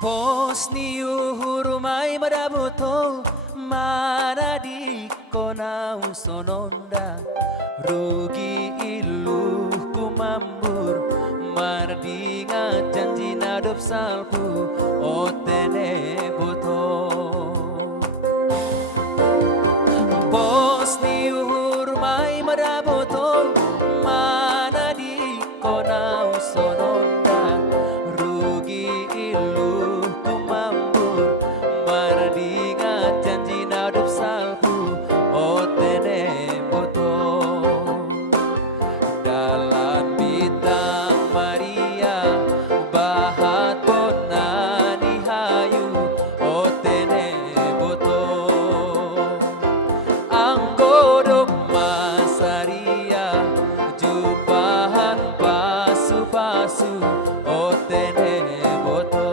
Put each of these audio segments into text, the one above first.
Pos ni uhurumai madabuto mana di kona usononda rugi ilu kumambur mardinga janji nadop salpu otene buto Pos ni uhurumai madabuto mana di kona usononda rugi ilu kumambur mardinga janji nadop salpu otene buto dalan bintang Maria bahat bonani hayu otene buto anggodo masaria jumpahan pasu-pasu otene boto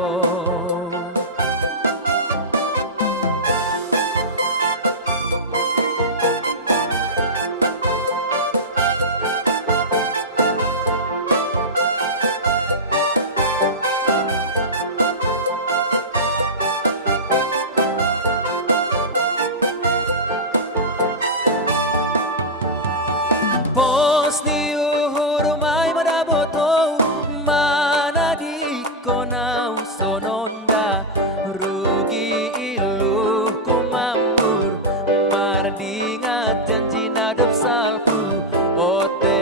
Pos ni uhurumai madaboto mana di kona usononda rugi ilu kumambur mardinga janji nadop salpu ote